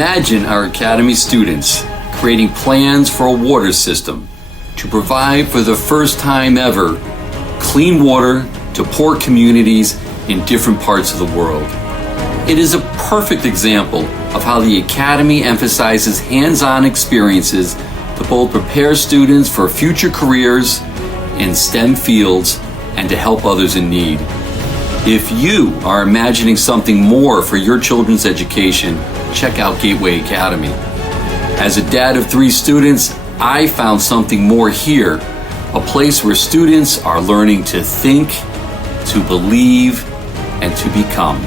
Imagine our Academy students creating plans for a water system to provide for the first time ever clean water to poor communities in different parts of the world. It is a perfect example of how the Academy emphasizes hands-on experiences to both prepare students for future careers in STEM fields and to help others in need. If you are imagining something more for your children's education, check out Gateway Academy. As a dad of 3 students, I found something more here, a place where students are learning to think, to believe, and to become.